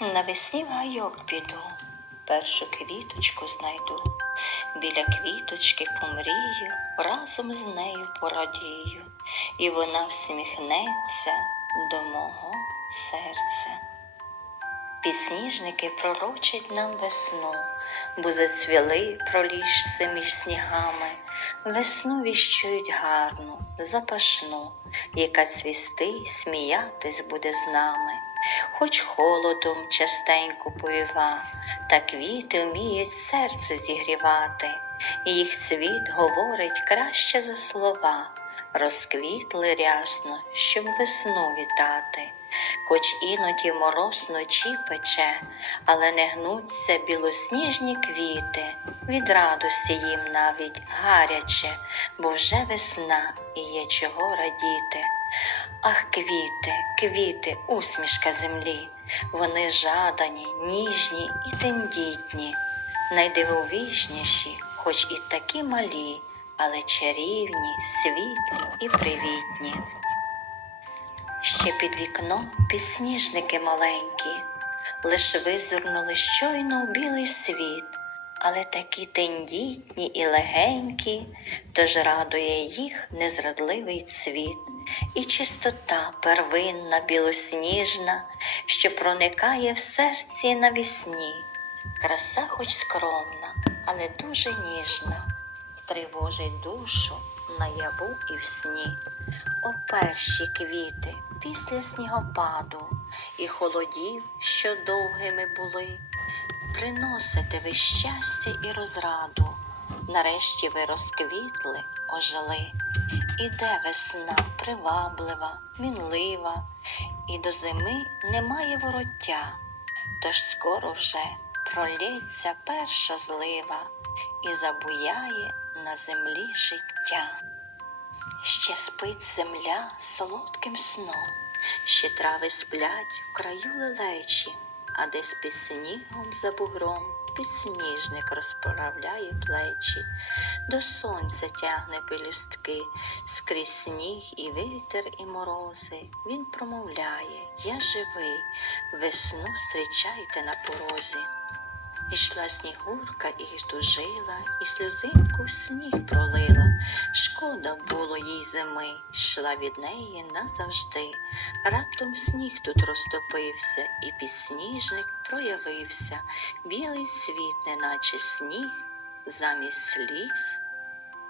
Навесні в гайок піду, першу квіточку знайду. Біля квіточки помрію, разом з нею порадію, і вона всміхнеться до мого серця. Підсніжники пророчать нам весну, бо зацвіли проліжся між снігами. Весну віщують гарну, запашну, яка цвісти сміятись буде з нами. Хоч холодом частенько повіва, та квіти вміють серце зігрівати, і їх цвіт говорить краще за слова, розквітли рясно, щоб весну вітати. Хоч іноді мороз вночі пече, але не гнуться білосніжні квіти, від радості їм навіть гаряче, бо вже весна і є чого радіти. Ах, квіти, квіти, усмішка землі, вони жадані, ніжні і тендітні, найдивовижніші, хоч і такі малі, але чарівні, світлі і привітні. Ще під вікном підсніжники маленькі, лиш визирнули щойно в білий світ, але такі тендітні і легенькі, тож радує їх незрадливий цвіт, і чистота первинна білосніжна, що проникає в серці навісні. Краса хоч скромна, але дуже ніжна, тривожить душу наяву і в сні. О перші квіти після снігопаду і холодів, що довгими були, приносите ви щастя і розраду, нарешті ви розквітли, ожили. Іде весна приваблива, мінлива, і до зими немає вороття, тож скоро вже пролється перша злива і забуяє на землі життя. Ще спить земля солодким сном, ще трави сплять в краю лелечі, а десь під снігом за бугром підсніжник розправляє плечі, до сонця тягне пелюстки, скрізь сніг і вітер, і морози. Він промовляє Я живий, весну зустрічайте на порозі. Ішла снігурка і тужила, і сльозинку в сніг пролила. Шкода було їй зими, йшла від неї назавжди. Раптом сніг тут розтопився, і підсніжник проявився. Білий світ, неначе сніг, замість сліз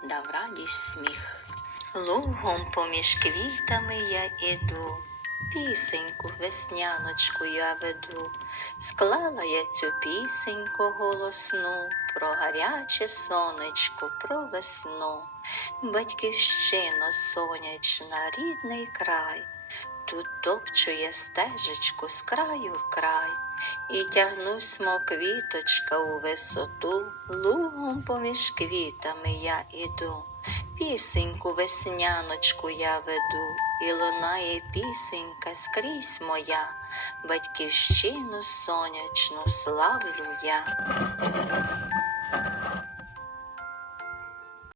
дав радість сміх. Лугом поміж квітами я іду, пісеньку весняночку я веду, склала я цю пісеньку голосну про гаряче сонечко, про весну, батьківщино сонячна, рідний край, тут топчу я стежечку з краю в край. І тягнусь, мов квіточка у висоту, лугом поміж квітами я іду. Пісеньку весняночку я веду, і лунає пісенька скрізь моя, батьківщину сонячну славлю я.